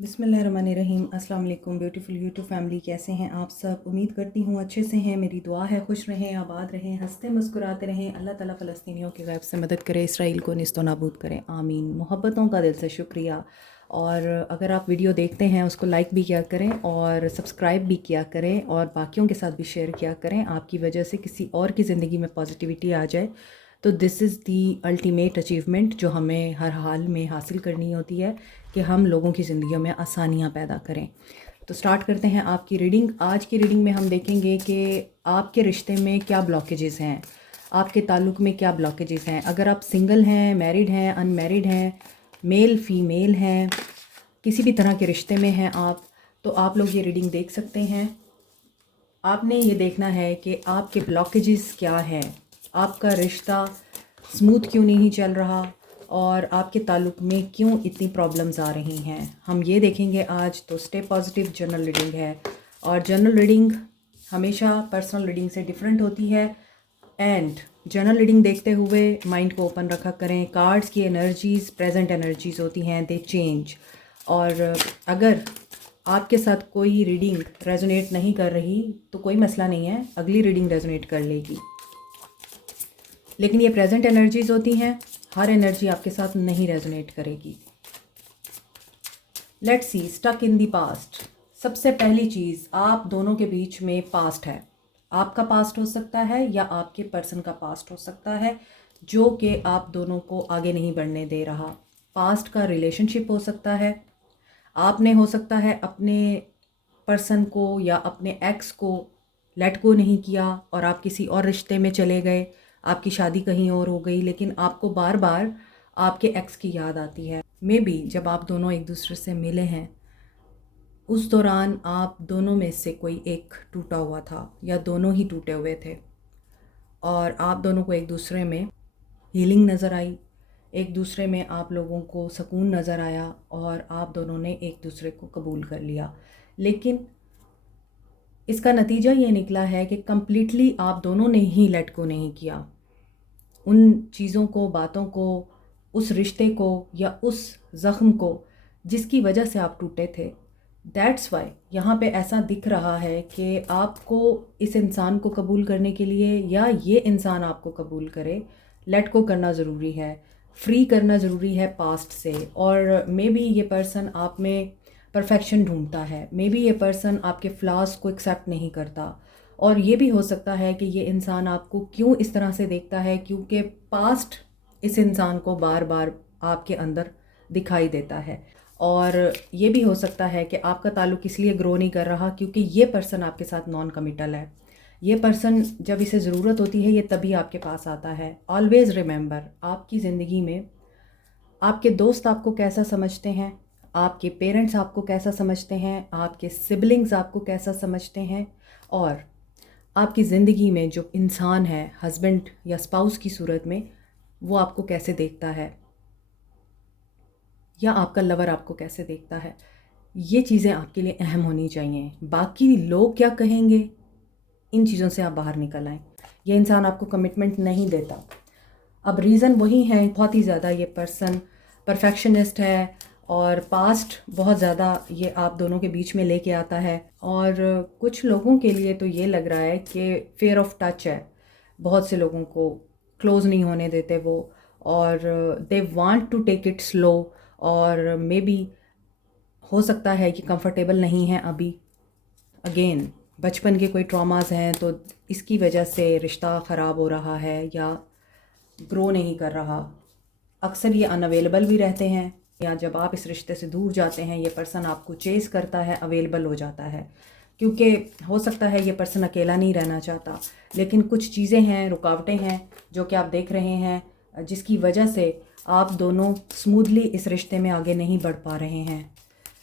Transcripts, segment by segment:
बिस्मिल्लाहिर्रहमानिर्रहीम। अस्सलाम वालेकुम ब्यूटीफुल यूट्यूब फैमिली, कैसे हैं आप सब? उम्मीद करती हूँ अच्छे से हैं। मेरी दुआ है खुश रहें, आबाद रहें, हंसते मुस्कुराते रहें। अल्लाह ताला फ़लस्तीनियों के गैब से मदद करे, इसराइल को निस्तो नाबूद करें, आमीन। मोहब्बतों का दिल से शुक्रिया। और अगर आप वीडियो देखते हैं उसको लाइक भी किया करें और सब्सक्राइब भी किया करें और बाकियों के साथ भी शेयर किया करें। आपकी वजह से किसी और की ज़िंदगी में पॉजिटिविटी आ जाए तो this is the ultimate achievement जो हमें हर हाल में हासिल करनी होती है कि हम लोगों की ज़िंदगियों में आसानियाँ पैदा करें। तो स्टार्ट करते हैं आपकी रीडिंग। आज की रीडिंग में हम देखेंगे कि आपके रिश्ते में क्या ब्लॉकेजेस हैं, आपके ताल्लुक़ में क्या ब्लॉकेजेस हैं। अगर आप सिंगल हैं, मैरिड हैं, अनमैरिड हैं, मेल फीमेल हैं, किसी भी तरह के रिश्ते में हैं आप, तो आप लोग ये रीडिंग देख सकते हैं। आपने ये देखना है कि आपके ब्लॉकेजेस क्या हैं, आपका रिश्ता स्मूथ क्यों नहीं चल रहा और आपके ताल्लुक़ में क्यों इतनी प्रॉब्लम्स आ रही हैं, हम ये देखेंगे आज। तो स्टे पॉजिटिव जनरल रीडिंग है और जनरल रीडिंग हमेशा पर्सनल रीडिंग से डिफरेंट होती है। एंड जनरल रीडिंग देखते हुए माइंड को ओपन रखा करें। कार्ड्स की एनर्जीज़ प्रेजेंट एनर्जीज़ होती हैं, दे चेंज। और अगर आपके साथ कोई रीडिंग रेजोनेट नहीं कर रही तो कोई मसला नहीं है, अगली रीडिंग रेजोनेट कर लेगी। लेकिन ये प्रेजेंट एनर्जीज़ होती हैं, हर एनर्जी आपके साथ नहीं रेजोनेट करेगी। Let's see, stuck in the past. सबसे पहली चीज़, आप दोनों के बीच में पास्ट है। आपका पास्ट हो सकता है या आपके पर्सन का पास्ट हो सकता है जो कि आप दोनों को आगे नहीं बढ़ने दे रहा। पास्ट का रिलेशनशिप हो सकता है, आपने हो सकता है अपने पर्सन को या अपने एक्स को लेट गो नहीं किया और आप किसी और रिश्ते में चले गए, आपकी शादी कहीं और हो गई, लेकिन आपको बार बार आपके एक्स की याद आती है। मे बी जब आप दोनों एक दूसरे से मिले हैं उस दौरान आप दोनों में से कोई एक टूटा हुआ था या दोनों ही टूटे हुए थे और आप दोनों को एक दूसरे में हीलिंग नज़र आई, एक दूसरे में आप लोगों को सुकून नज़र आया और आप दोनों ने एक दूसरे को कबूल कर लिया। लेकिन इसका नतीजा ये निकला है कि कम्प्लीटली आप दोनों ने ही लेट को नहीं किया उन चीज़ों को, बातों को, उस रिश्ते को या उस ज़ख्म को जिसकी वजह से आप टूटे थे। दैट्स वाई यहाँ पे ऐसा दिख रहा है कि आपको इस इंसान को कबूल करने के लिए या ये इंसान आपको कबूल करे, लेट को करना ज़रूरी है, फ्री करना ज़रूरी है पास्ट से। और मे बी ये पर्सन आप में परफेक्शन ढूंढता है, मे बी ये पर्सन आपके फ्लॉज को एक्सेप्ट नहीं करता। और ये भी हो सकता है कि ये इंसान आपको क्यों इस तरह से देखता है क्योंकि पास्ट इस इंसान को बार बार आपके अंदर दिखाई देता है। और ये भी हो सकता है कि आपका ताल्लुक़ इसलिए ग्रो नहीं कर रहा क्योंकि ये पर्सन आपके साथ नॉन कमिटल है। ये पर्सन जब इसे ज़रूरत होती है ये तभी आपके पास आता है। ऑलवेज़ रिमेंबर, आपकी ज़िंदगी में आपके दोस्त आपको कैसा समझते हैं, आपके पेरेंट्स आपको कैसा समझते हैं, आपके सिबलिंग्स आपको कैसा समझते हैं और आपकी ज़िंदगी में जो इंसान है हस्बैंड या स्पाउस की सूरत में, वो आपको कैसे देखता है या आपका लवर आपको कैसे देखता है, ये चीज़ें आपके लिए अहम होनी चाहिए। बाकी लोग क्या कहेंगे, इन चीज़ों से आप बाहर निकल आएँ। ये इंसान आपको कमिटमेंट नहीं देता। अब रीज़न वही है, बहुत ही ज़्यादा ये पर्सन परफेक्शनिस्ट है और पास्ट बहुत ज़्यादा ये आप दोनों के बीच में लेके आता है। और कुछ लोगों के लिए तो ये लग रहा है कि फेयर ऑफ टच है, बहुत से लोगों को क्लोज़ नहीं होने देते वो, और they want to take it slow. और मे बी हो सकता है कि कंफर्टेबल नहीं है अभी, अगेन बचपन के कोई ट्रॉमास हैं तो इसकी वजह से रिश्ता ख़राब हो रहा है या ग्रो नहीं कर रहा। अक्सर ये अनअवेलेबल भी रहते हैं या जब आप इस रिश्ते से दूर जाते हैं ये पर्सन आपको चेस करता है, अवेलेबल हो जाता है क्योंकि हो सकता है ये पर्सन अकेला नहीं रहना चाहता। लेकिन कुछ चीज़ें हैं, रुकावटें हैं जो कि आप देख रहे हैं जिसकी वजह से आप दोनों स्मूथली इस रिश्ते में आगे नहीं बढ़ पा रहे हैं।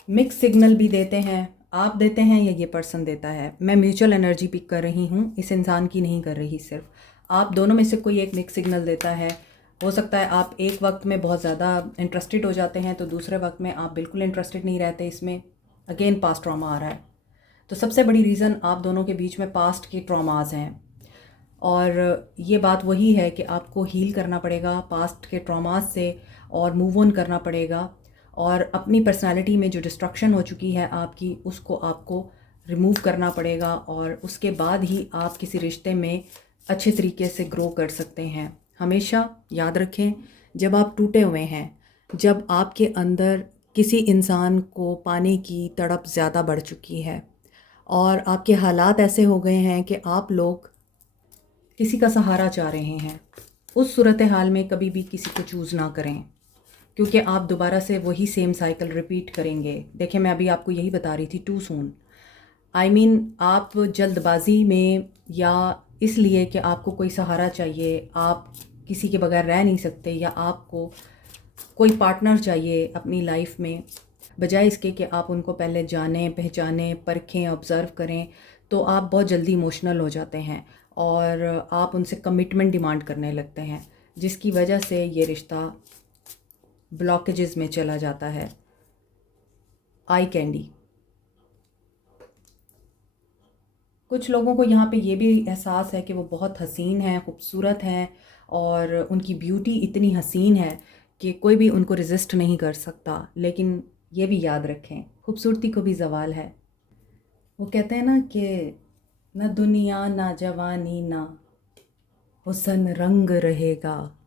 मिक्स सिग्नल भी देते हैं, आप देते हैं या ये पर्सन देता है। मैं म्यूचुअल एनर्जी पिक कर रही हूँ, इस इंसान की नहीं कर रही, सिर्फ आप दोनों में से कोई एक मिक्स सिग्नल देता है। हो सकता है आप एक वक्त में बहुत ज़्यादा इंटरेस्टेड हो जाते हैं तो दूसरे वक्त में आप बिल्कुल इंटरेस्टेड नहीं रहते इसमें। अगेन पास्ट ट्रॉमा आ रहा है, तो सबसे बड़ी रीज़न आप दोनों के बीच में पास्ट के ट्रॉमास हैं। और ये बात वही है कि आपको हील करना पड़ेगा पास्ट के ट्रॉमास से और मूव ऑन करना पड़ेगा। और अपनी पर्सनालिटी में जो डिस्ट्रक्शन हो चुकी है आपकी, उसको आपको रिमूव करना पड़ेगा और उसके बाद ही आप किसी रिश्ते में अच्छे तरीके से ग्रो कर सकते हैं। हमेशा याद रखें, जब आप टूटे हुए हैं, जब आपके अंदर किसी इंसान को पाने की तड़प ज़्यादा बढ़ चुकी है और आपके हालात ऐसे हो गए हैं कि आप लोग किसी का सहारा चाह रहे हैं, उस सूरत हाल में कभी भी किसी को चूज़ ना करें, क्योंकि आप दोबारा से वही सेम साइकिल रिपीट करेंगे। देखिए, मैं अभी आपको यही बता रही थी, टू सून। आप जल्दबाजी में या इसलिए कि आपको कोई सहारा चाहिए, आप किसी के बगैर रह नहीं सकते, या आपको कोई पार्टनर चाहिए अपनी लाइफ में, बजाय इसके कि आप उनको पहले जानें, पहचानें, परखें, ऑब्ज़र्व करें, तो आप बहुत जल्दी इमोशनल हो जाते हैं और आप उनसे कमिटमेंट डिमांड करने लगते हैं, जिसकी वजह से ये रिश्ता ब्लॉकेजेस में चला जाता है। Eye candy. कुछ लोगों को यहाँ पे ये भी एहसास है कि वो बहुत हसीन हैं, खूबसूरत हैं और उनकी ब्यूटी इतनी हसीन है कि कोई भी उनको रेजिस्ट नहीं कर सकता। लेकिन ये भी याद रखें, खूबसूरती को भी ज़वाल है। वो कहते हैं ना कि न दुनिया ना जवानी ना हुस्न रंग रहेगा,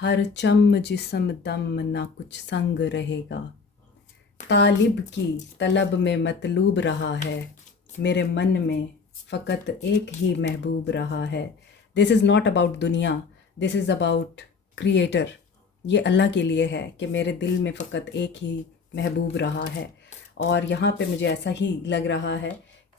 हर चम जिस्म दम ना कुछ संग रहेगा। तालिब की तलब में मतलूब रहा है, मेरे मन में फ़कत एक ही महबूब रहा है। दिस इज़ नॉट अबाउट दुनिया, दिस इज़ अबाउट क्रिएटर। ये अल्लाह के लिए है कि मेरे दिल में फ़कत एक ही महबूब रहा है। और यहाँ पे मुझे ऐसा ही लग रहा है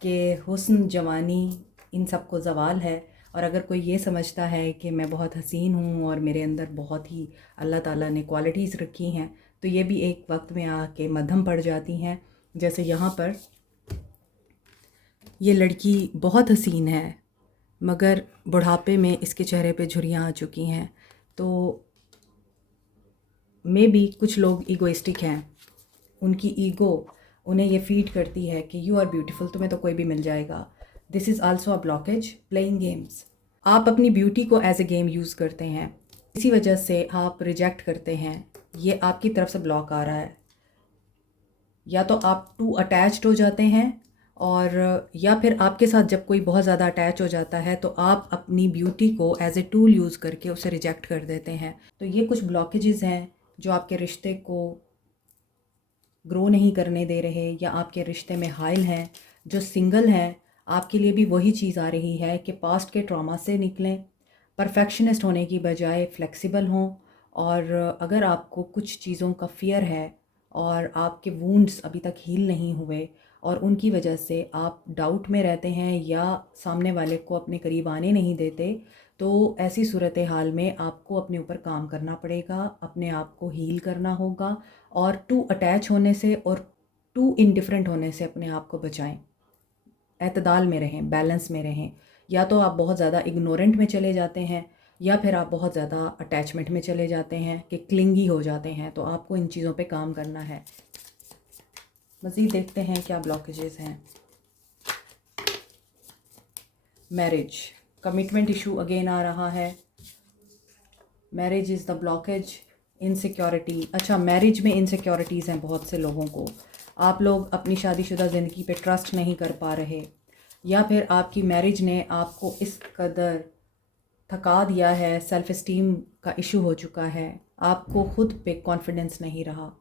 कि हुस्न, जवानी, इन सब को ज़वाल है। और अगर कोई ये समझता है कि मैं बहुत हसीन हूँ और मेरे अंदर बहुत ही अल्लाह ताला ने क्वालिटीज़ रखी हैं, तो ये भी एक वक्त में आके मद्धम पड़ जाती हैं। जैसे यहाँ पर ये लड़की बहुत हसीन है, मगर बुढ़ापे में इसके चेहरे पे झुर्रियाँ आ चुकी हैं। तो मे बी कुछ लोग ईगोइस्टिक हैं, उनकी ईगो उन्हें ये फीड करती है कि यू आर ब्यूटीफुल, तुम्हें तो कोई भी मिल जाएगा। This is also a blockage, playing games. आप अपनी ब्यूटी को एज ए गेम यूज़ करते हैं, इसी वजह से आप रिजेक्ट करते हैं। ये आपकी तरफ से ब्लॉक आ रहा है। या तो आप टू अटैच्ड हो जाते हैं, और या फिर आपके साथ जब कोई बहुत ज़्यादा अटैच हो जाता है तो आप अपनी ब्यूटी को एज ए टूल यूज़ करके उसे रिजेक्ट कर देते हैं। तो ये कुछ ब्लॉकेजेस हैं जो आपके रिश्ते को ग्रो नहीं करने दे रहे, या आपके रिश्ते में हाइल हैं। जो सिंगल हैं, आपके लिए भी वही चीज़ आ रही है कि पास्ट के ट्रॉमा से निकलें, परफेक्शनिस्ट होने की बजाय फ्लेक्सिबल हों। और अगर आपको कुछ चीज़ों का फ़ियर है और आपके वुंड्स अभी तक हील नहीं हुए और उनकी वजह से आप डाउट में रहते हैं या सामने वाले को अपने करीब आने नहीं देते, तो ऐसी सूरत हाल में आपको अपने ऊपर काम करना पड़ेगा, अपने आप को हील करना होगा और टू अटैच होने से और टू इनडिफरेंट होने से अपने आप को बचाएं। एतदाल में रहें, बैलेंस में रहें। या तो आप बहुत ज़्यादा इग्नोरेंट में चले जाते हैं, या फिर आप बहुत ज़्यादा अटैचमेंट में चले जाते हैं कि क्लिंगी हो जाते हैं। तो आपको इन चीज़ों पे काम करना है। मज़ीद देखते हैं क्या ब्लॉकेजेस हैं। मैरिज, कमिटमेंट इशू अगेन आ रहा है। Marriage is the blockage. Insecurity, अच्छा, मैरिज में इनसिक्योरिटीज़ हैं बहुत से लोगों को। आप लोग अपनी शादीशुदा ज़िंदगी पे ट्रस्ट नहीं कर पा रहे, या फिर आपकी मैरिज ने आपको इस कदर थका दिया है, सेल्फ़ इस्टीम का इशू हो चुका है, आपको ख़ुद पे कॉन्फिडेंस नहीं रहा,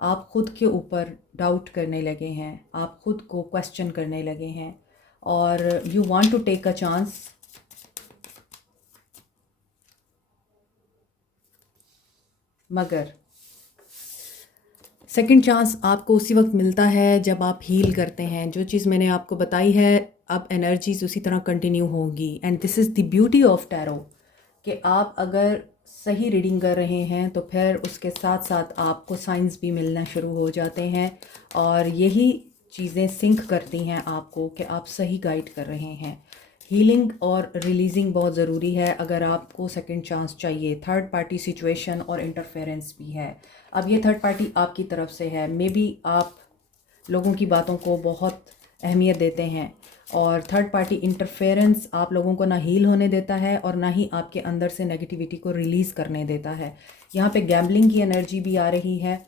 आप ख़ुद के ऊपर डाउट करने लगे हैं, आप ख़ुद को क्वेश्चन करने लगे हैं और you want to take a chance. मगर सेकंड चांस आपको उसी वक्त मिलता है जब आप हील करते हैं। जो चीज़ मैंने आपको बताई है, अब एनर्जीज उसी तरह कंटिन्यू होंगी। And this is the beauty of tarot, कि आप अगर सही रीडिंग कर रहे हैं तो फिर उसके साथ साथ आपको साइंस भी मिलना शुरू हो जाते हैं, और यही चीज़ें सिंक करती हैं आपको कि आप सही गाइड कर रहे हैं। हीलिंग और रिलीजिंग बहुत ज़रूरी है अगर आपको सेकंड चांस चाहिए। थर्ड पार्टी सिचुएशन और इंटरफेरेंस भी है। अब ये थर्ड पार्टी आपकी तरफ से है। मे बी आप लोगों की बातों को बहुत अहमियत देते हैं, और थर्ड पार्टी इंटरफेरेंस आप लोगों को ना हील होने देता है और ना ही आपके अंदर से नेगेटिविटी को रिलीज़ करने देता है। यहाँ पे गैम्बलिंग की एनर्जी भी आ रही है।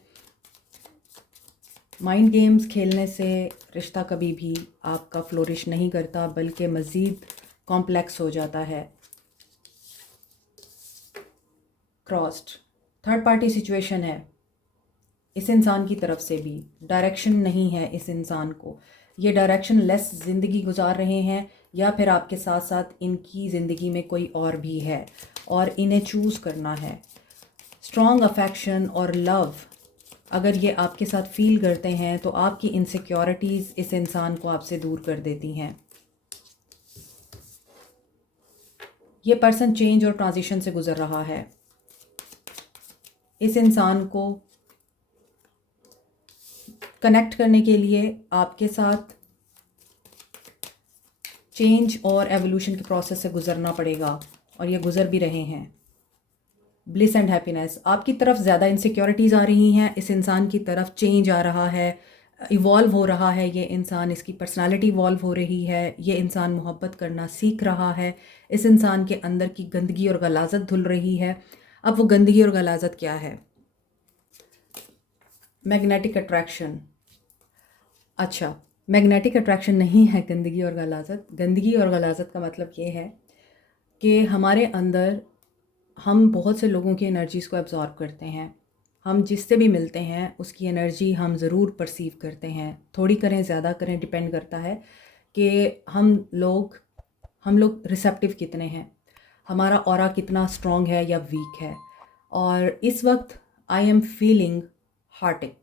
माइंड गेम्स खेलने से रिश्ता कभी भी आपका फ्लोरिश नहीं करता, बल्कि मज़ीद कॉम्प्लेक्स हो जाता है। क्रॉस्ड थर्ड पार्टी सिचुएशन है इस इंसान की तरफ से भी, डायरेक्शन नहीं है इस इंसान को, ये डायरेक्शन लेस ज़िंदगी गुजार रहे हैं, या फिर आपके साथ साथ इनकी ज़िंदगी में कोई और भी है और इन्हें चूज़ करना है। स्ट्रॉन्ग अफेक्शन और लव अगर ये आपके साथ फील करते हैं तो आपकी इनसिक्योरिटीज़ इस इंसान को आपसे दूर कर देती हैं। ये पर्सन चेंज और ट्रांजिशन से गुज़र रहा है। इस इंसान को कनेक्ट करने के लिए आपके साथ चेंज और एवोल्यूशन के प्रोसेस से गुज़रना पड़ेगा, और ये गुज़र भी रहे हैं। ब्लिस एंड हैप्पीनेस, आपकी तरफ ज़्यादा इनसिक्योरिटीज़ आ रही हैं, इस इंसान की तरफ चेंज आ रहा है, इवॉल्व हो रहा है ये इंसान, इसकी पर्सनालिटी इवॉल्व हो रही है, ये इंसान मोहब्बत करना सीख रहा है, इस इंसान के अंदर की गंदगी और गलाजत धुल रही है। अब वो गंदगी और गलाजत क्या है? Magnetic attraction. अच्छा, मैग्नेटिक अट्रैक्शन नहीं है गंदगी और गलाजत। गंदगी और गलाजत का मतलब ये है कि हमारे अंदर हम बहुत से लोगों की एनर्जीज़ को एब्जॉर्ब करते हैं। हम जिससे भी मिलते हैं उसकी एनर्जी हम ज़रूर परसीव करते हैं, थोड़ी करें ज़्यादा करें, डिपेंड करता है कि हम लोग रिसेप्टिव कितने हैं, हमारा ऑरा कितना स्ट्रॉन्ग है या वीक है। और इस वक्त आई एम फीलिंग हार्टिक।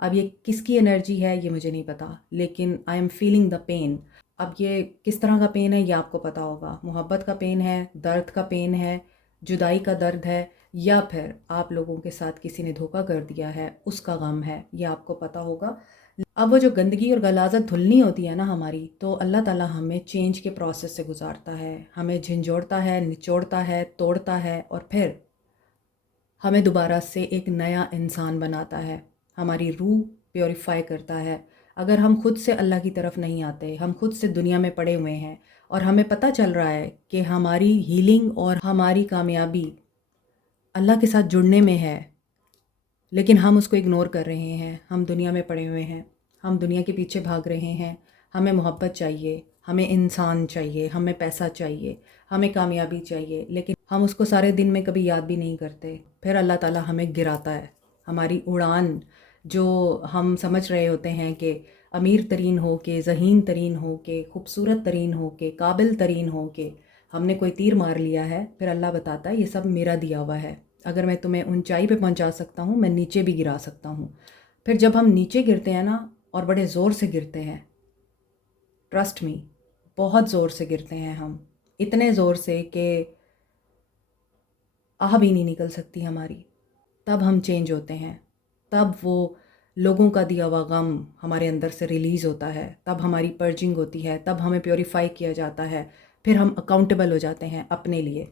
अब ये किसकी एनर्जी है ये मुझे नहीं पता, लेकिन I am feeling the pain. अब ये किस तरह का पेन है ये आपको पता होगा। मोहब्बत का पेन है, दर्द का पेन है, जुदाई का दर्द है, या फिर आप लोगों के साथ किसी ने धोखा कर दिया है उसका गम है, ये आपको पता होगा। अब वो जो गंदगी और गलाजत धुलनी होती है ना हमारी, तो अल्लाह ताला हमें चेंज के प्रोसेस से गुजारता है, हमें झंझोड़ता है, निचोड़ता है, तोड़ता है, और फिर हमें दोबारा से एक नया इंसान बनाता है, हमारी रूह प्योरीफाई करता है। अगर हम खुद से अल्लाह की तरफ नहीं आते, हम खुद से दुनिया में पड़े हुए हैं और हमें पता चल रहा है कि हमारी हीलिंग और हमारी कामयाबी अल्लाह के साथ जुड़ने में है, लेकिन हम उसको इग्नोर कर रहे हैं, हम दुनिया में पड़े हुए हैं, हम दुनिया के पीछे भाग रहे हैं। हमें मोहब्बत चाहिए, हमें इंसान चाहिए, हमें पैसा चाहिए, हमें कामयाबी चाहिए, लेकिन हम उसको सारे दिन में कभी याद भी नहीं करते। फिर अल्लाह ताला हमें गिराता है। हमारी उड़ान जो हम समझ रहे होते हैं कि अमीर तरीन हो के, ज़हीन तरीन हो के, खूबसूरत तरीन हो के, काबिल तरीन हो के, हमने कोई तीर मार लिया है। फिर अल्लाह बताता है ये सब मेरा दिया हुआ है, अगर मैं तुम्हें ऊंचाई पे पहुंचा सकता हूँ, मैं नीचे भी गिरा सकता हूँ। फिर जब हम नीचे गिरते हैं ना, और बड़े ज़ोर से गिरते हैं, ट्रस्ट मी, बहुत ज़ोर से गिरते हैं हम, इतने ज़ोर से कि आह भी नहीं निकल सकती हमारी, तब हम चेंज होते हैं। तब वो लोगों का दिया हुआ गम हमारे अंदर से रिलीज़ होता है, तब हमारी पर्जिंग होती है, तब हमें प्योरीफाई किया जाता है। फिर हम अकाउंटेबल हो जाते हैं अपने लिए,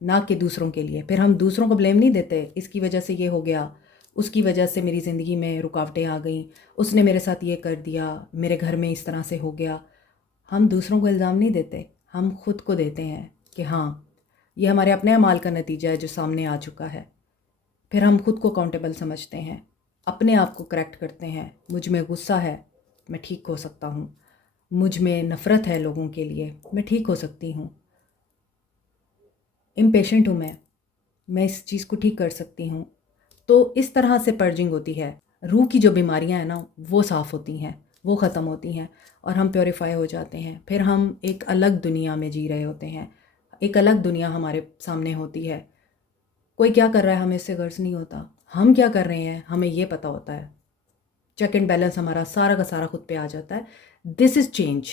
ना कि दूसरों के लिए। फिर हम दूसरों को ब्लेम नहीं देते, इसकी वजह से ये हो गया, उसकी वजह से मेरी ज़िंदगी में रुकावटें आ गई, उसने मेरे साथ ये कर दिया, मेरे घर में इस तरह से हो गया। हम दूसरों को इल्ज़ाम नहीं देते, हम खुद को देते हैं कि हाँ ये हमारे अपने अमाल का नतीजा है जो सामने आ चुका है। फिर हम खुद को अकाउंटेबल समझते हैं, अपने आप को करेक्ट करते हैं। मुझ में गुस्सा है, मैं ठीक हो सकता हूँ। मुझ में नफ़रत है लोगों के लिए, मैं ठीक हो सकती हूँ। इम्पेशेंट हूँ मैं इस चीज़ को ठीक कर सकती हूँ। तो इस तरह से पर्जिंग होती है। रूह की जो बीमारियाँ हैं ना वो साफ़ होती हैं, वो ख़त्म होती हैं, और हम प्योरीफाई हो जाते हैं। फिर हम एक अलग दुनिया में जी रहे होते हैं, एक अलग दुनिया हमारे सामने होती है। कोई क्या कर रहा है हमें इससे गर्ज नहीं होता, हम क्या कर रहे हैं हमें ये पता होता है। चेक एंड बैलेंस हमारा सारा का सारा खुद पे आ जाता है। This is change,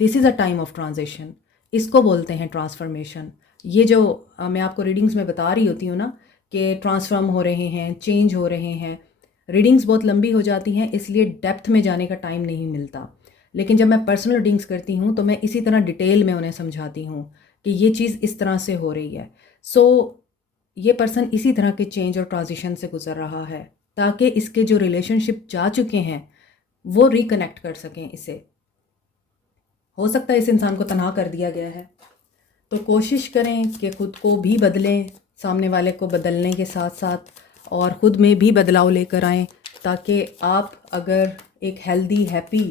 this is a time of transition, इसको बोलते हैं ट्रांसफॉर्मेशन। ये जो मैं आपको रीडिंग्स में बता रही होती हूँ ना कि ट्रांसफॉर्म हो रहे हैं, चेंज हो रहे हैं, रीडिंग्स बहुत लंबी हो जाती हैं, इसलिए डेप्थ में जाने का टाइम नहीं मिलता। लेकिन जब मैं पर्सनल रीडिंग्स करती हूँ तो मैं इसी तरह डिटेल में उन्हें समझाती हूँ कि ये चीज़ इस तरह से हो रही है। सो ये पर्सन इसी तरह के चेंज और ट्रांजिशन से गुजर रहा है, ताकि इसके जो रिलेशनशिप जा चुके हैं वो रिकनेक्ट कर सकें इसे। हो सकता है इस इंसान को तनहा कर दिया गया है, तो कोशिश करें कि ख़ुद को भी बदलें, सामने वाले को बदलने के साथ साथ और ख़ुद में भी बदलाव लेकर आएँ, ताकि आप अगर एक हेल्दी हैप्पी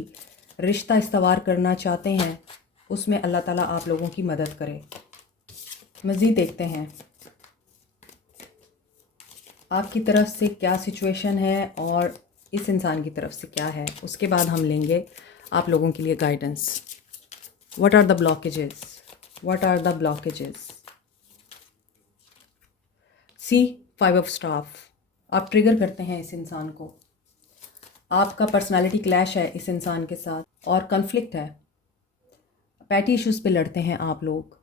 रिश्ता इस्तवार करना चाहते हैं, उसमें अल्लाह ताला आप लोगों की मदद करे। मज़ीद देखते हैं आपकी तरफ से क्या सिचुएशन है और इस इंसान की तरफ से क्या है। उसके बाद हम लेंगे आप लोगों के लिए guidance. What are the blockages, what are the blockages. See 5 of staff, आप ट्रिगर करते हैं इस इंसान को, आपका पर्सनालिटी क्लैश है इस इंसान के साथ और कन्फ्लिक्ट है, पैटी इश्यूज़ पे लड़ते हैं आप लोग।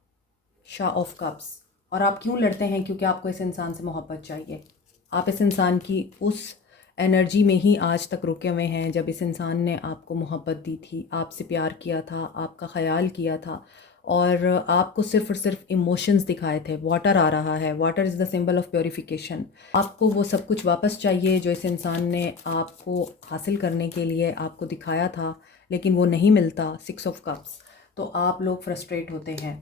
शाह ऑफ कप्स, और आप क्यों लड़ते हैं? क्योंकि आपको इस इंसान से मोहब्बत चाहिए। आप इस इंसान की उस एनर्जी में ही आज तक रुके हुए हैं जब इस इंसान ने आपको मोहब्बत दी थी, आपसे प्यार किया था, आपका ख्याल किया था और आपको सिर्फ़ और सिर्फ इमोशंस दिखाए थे। वाटर आ रहा है, water is the symbol of purification. आपको वो सब कुछ वापस चाहिए जो इस इंसान ने आपको हासिल करने के लिए आपको दिखाया था, लेकिन वो नहीं मिलता। 6 ऑफ कप्स, तो आप लोग फ्रस्ट्रेट होते हैं।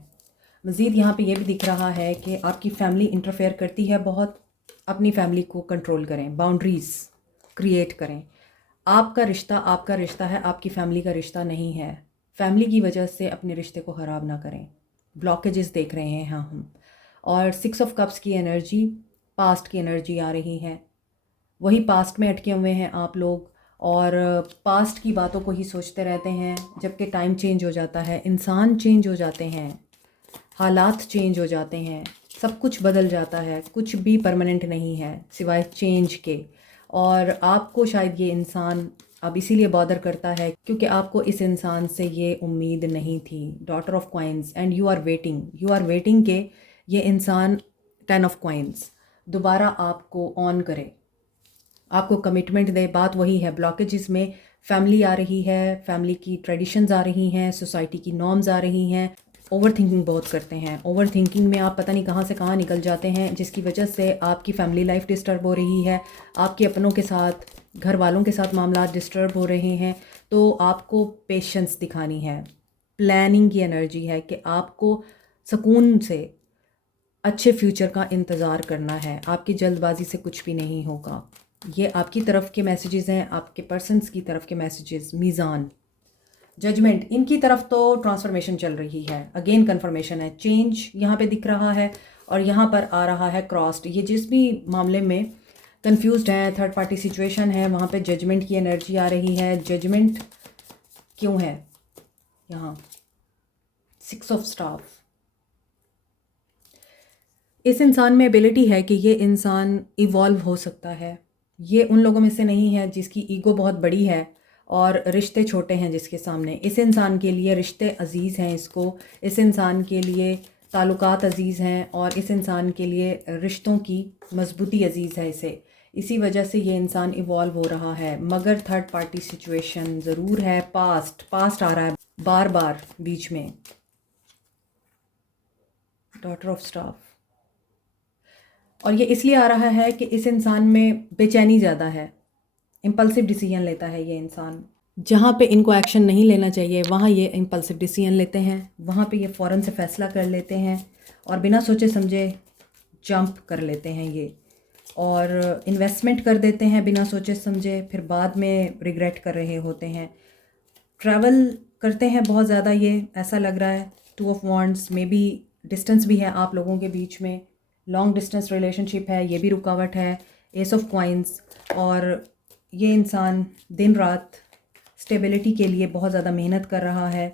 मज़ीद यहाँ पे ये भी दिख रहा है कि आपकी फ़ैमिली इंटरफेयर करती है बहुत। अपनी फ़ैमिली को कंट्रोल करें, बाउंड्रीज़ क्रिएट करें। आपका रिश्ता है, आपकी फ़ैमिली का रिश्ता नहीं है। फ़ैमिली की वजह से अपने रिश्ते को ख़राब ना करें। ब्लॉकेजेस देख रहे हैं हाँ हम। और 6 ऑफ कप्स की एनर्जी, पास्ट की एनर्जी आ रही है। वही पास्ट में अटके हुए हैं आप लोग और पास्ट की बातों को ही सोचते रहते हैं। जबकि टाइम चेंज हो जाता है, इंसान चेंज हो जाते हैं, हालात चेंज हो जाते हैं, सब कुछ बदल जाता है। कुछ भी परमानेंट नहीं है सिवाय चेंज के। और आपको शायद ये इंसान अब इसीलिए बॉदर करता है क्योंकि आपको इस इंसान से ये उम्मीद नहीं थी। Daughter of coins, and you are waiting के ये इंसान 10 ऑफ क्वाइंस दोबारा आपको ऑन करे, आपको कमिटमेंट दे। बात वही है, ब्लॉकेजेस में फैमिली आ रही है, फैमिली की ट्रेडिशंस आ रही हैं, सोसाइटी की नॉर्म्स आ रही हैं। ओवर थिंकिंग बहुत करते हैं, ओवर थिंकिंग में आप पता नहीं कहाँ से कहाँ निकल जाते हैं, जिसकी वजह से आपकी फैमिली लाइफ डिस्टर्ब हो रही है, आपके अपनों के साथ, घर वालों के साथ मामला डिस्टर्ब हो रहे हैं। तो आपको पेशेंस दिखानी है। प्लानिंग की एनर्जी है कि आपको सुकून से अच्छे फ्यूचर का इंतज़ार करना है। आपकी जल्दबाजी से कुछ भी नहीं होगा। ये आपकी तरफ के मैसेजेस हैं, आपके पर्सन्स की तरफ के मैसेजेस। मीज़ान, जजमेंट, इनकी तरफ तो ट्रांसफॉर्मेशन चल रही है। अगेन कन्फर्मेशन है, चेंज यहाँ पे दिख रहा है और यहाँ पर आ रहा है क्रॉस्ड। ये जिस भी मामले में कंफ्यूज्ड हैं, थर्ड पार्टी सिचुएशन है, वहाँ पे जजमेंट की एनर्जी आ रही है। जजमेंट क्यों है यहाँ? 6 ऑफ स्टाफ, इस इंसान में एबिलिटी है कि ये इंसान इवॉल्व हो सकता है। ये उन लोगों में से नहीं है जिसकी ईगो बहुत बड़ी है और रिश्ते छोटे हैं जिसके सामने। इस इंसान के लिए रिश्ते अजीज़ हैं इसको, इस इंसान के लिए ताल्लुकात अजीज़ हैं और इस इंसान के लिए रिश्तों की मजबूती अजीज़ है इसे। इसी वजह से ये इंसान इवॉल्व हो रहा है। मगर थर्ड पार्टी सिचुएशन ज़रूर है। पास्ट आ रहा है बार बार बीच में। डॉटर ऑफ स्टाफ, और ये इसलिए आ रहा है कि इस इंसान में बेचैनी ज़्यादा है, इम्पल्सिव डिसीजन लेता है ये इंसान। जहाँ पे इनको एक्शन नहीं लेना चाहिए वहाँ ये इम्पल्सिव डिसीजन लेते हैं, वहाँ पे ये फ़ौरन से फ़ैसला कर लेते हैं और बिना सोचे समझे जंप कर लेते हैं ये, और इन्वेस्टमेंट कर देते हैं बिना सोचे समझे, फिर बाद में रिग्रेट कर रहे होते हैं। ट्रैवल करते हैं बहुत ज़्यादा ये, ऐसा लग रहा है। 2 of wands, may be distance भी है आप लोगों के बीच में, लॉन्ग डिस्टेंस रिलेशनशिप है, ये भी रुकावट है। एस ऑफ क्वाइंस, और ये इंसान दिन रात स्टेबिलिटी के लिए बहुत ज़्यादा मेहनत कर रहा है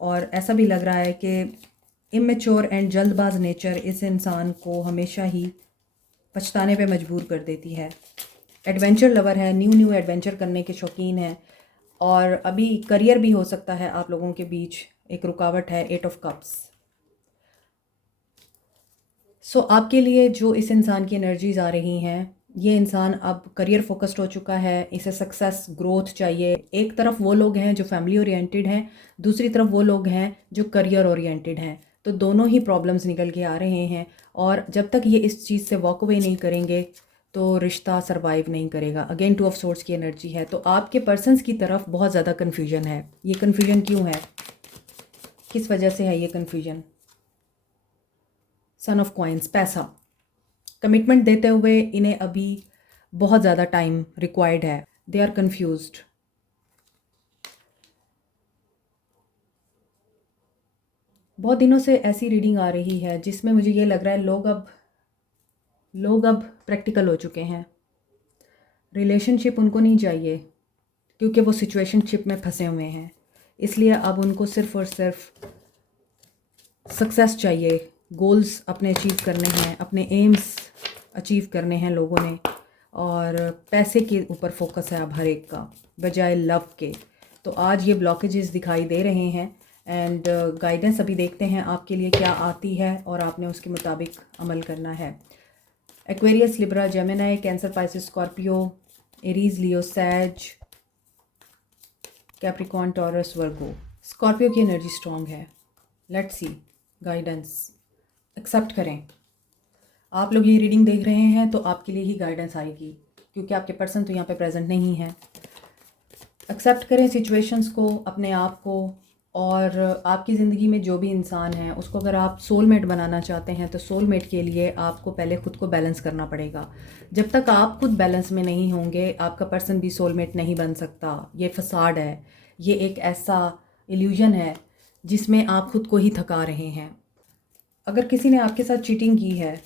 और ऐसा भी लग रहा है कि इमेच्योर एंड जल्दबाज नेचर इस इंसान को हमेशा ही पछताने पे मजबूर कर देती है। एडवेंचर लवर है, न्यू एडवेंचर करने के शौकीन है और अभी करियर भी हो सकता है आप लोगों के बीच एक रुकावट है। 8 ऑफ कप्स। सो आपके लिए जो इस इंसान की एनर्जीज आ रही हैं, ये इंसान अब करियर फोकस्ड हो चुका है, इसे सक्सेस ग्रोथ चाहिए। एक तरफ वो लोग हैं जो फैमिली ओरिएंटेड हैं, दूसरी तरफ वो लोग हैं जो करियर ओरिएंटेड हैं, तो दोनों ही प्रॉब्लम्स निकल के आ रहे हैं। और जब तक ये इस चीज़ से वॉक अवे नहीं करेंगे तो रिश्ता सरवाइव नहीं करेगा। अगेन 2 ऑफ सोर्ड्स की एनर्जी है, तो आपके पर्सन्स की तरफ बहुत ज़्यादा कन्फ्यूजन है। ये कन्फ्यूजन क्यों है, किस वजह से है ये कन्फ्यूजन? सन ऑफ कॉइंस, पैसा। कमिटमेंट देते हुए इन्हें अभी बहुत ज़्यादा टाइम रिक्वायर्ड है। They are confused. बहुत दिनों से ऐसी रीडिंग आ रही है जिसमें मुझे ये लग रहा है लोग अब प्रैक्टिकल हो चुके हैं। रिलेशनशिप उनको नहीं चाहिए क्योंकि वो सिचुएशनशिप में फंसे हुए हैं, इसलिए अब उनको सिर्फ़ और सिर्फ सक्सेस चाहिए। गोल्स अपने अचीव करने हैं, अपने एम्स अचीव करने हैं लोगों ने, और पैसे के ऊपर फोकस है अब हर एक का बजाय लव के। तो आज ये ब्लॉकेजेस दिखाई दे रहे हैं एंड गाइडेंस अभी देखते हैं आपके लिए क्या आती है और आपने उसके मुताबिक अमल करना है। Aquarius, Libra, Gemini, Cancer, Pisces, Scorpio, Aries, Leo, Sage, Capricorn, Taurus, Virgo. Scorpio की एनर्जी स्ट्रॉन्ग है। Let's see guidance. एक्सेप्ट करें। आप लोग ये रीडिंग देख रहे हैं तो आपके लिए ही गाइडेंस आएगी क्योंकि आपके पर्सन तो यहाँ पे प्रेजेंट नहीं है। एक्सेप्ट करें सिचुएशंस को, अपने आप को, और आपकी ज़िंदगी में जो भी इंसान है उसको अगर आप सोलमेट बनाना चाहते हैं तो सोलमेट के लिए आपको पहले ख़ुद को बैलेंस करना पड़ेगा। जब तक आप खुद बैलेंस में नहीं होंगे आपका पर्सन भी सोलमेट नहीं बन सकता। ये फसाड है, ये एक ऐसा इल्यूजन है जिसमें आप खुद को ही थका रहे हैं। अगर किसी ने आपके साथ चीटिंग की है,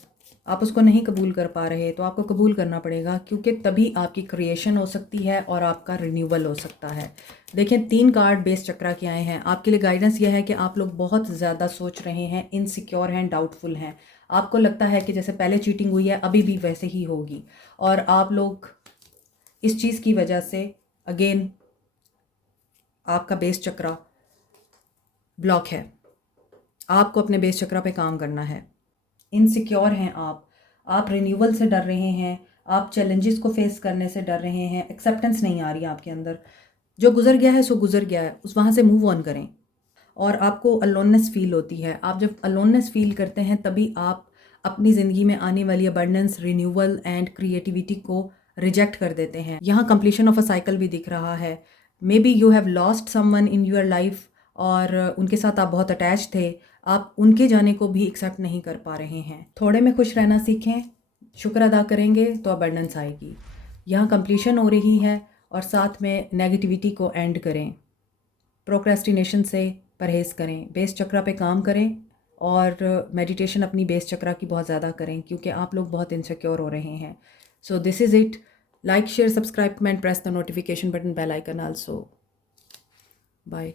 आप उसको नहीं कबूल कर पा रहे, तो आपको कबूल करना पड़ेगा क्योंकि तभी आपकी क्रिएशन हो सकती है और आपका रिन्यूअल हो सकता है। देखें 3 कार्ड बेस चक्रा के आए हैं। आपके लिए गाइडेंस यह है कि आप लोग बहुत ज़्यादा सोच रहे हैं, इनसिक्योर हैं, डाउटफुल हैं। आपको लगता है कि जैसे पहले चीटिंग हुई है अभी भी वैसे ही होगी, और आप लोग इस चीज़ की वजह से अगेन आपका बेस चक्रा ब्लॉक है। आपको अपने बेस चक्रा पे काम करना है। इनसिक्योर हैं आप रिन्यूअल से डर रहे हैं, आप चैलेंजेस को फेस करने से डर रहे हैं, एक्सेप्टेंस नहीं आ रही है आपके अंदर। जो गुजर गया है सो गुजर गया है, उस वहाँ से मूव ऑन करें। और आपको अलोननेस फील होती है। आप जब अलोननेस फील करते हैं तभी आप अपनी ज़िंदगी में आने वाली अबंडेंस, रिन्यूअल एंड क्रिएटिविटी को रिजेक्ट कर देते हैं। यहाँ कंप्लीशन ऑफ अ साइकिल भी दिख रहा है। May be you have lost someone in your life, और उनके साथ आप बहुत अटैच थे, आप उनके जाने को भी एक्सेप्ट नहीं कर पा रहे हैं। थोड़े में खुश रहना सीखें, शुक्र अदा करेंगे तो अबंडेंस आएगी। यहाँ कंप्लीशन हो रही है और साथ में नेगेटिविटी को एंड करें। प्रोक्रेस्टिनेशन से परहेज़ करें, बेस चक्रा पे काम करें, और मेडिटेशन अपनी बेस चक्रा की बहुत ज़्यादा करें क्योंकि आप लोग बहुत इनसिक्योर हो रहे हैं। So this is it. Like, share, subscribe, comment, press the notification button, bell icon also. Bye.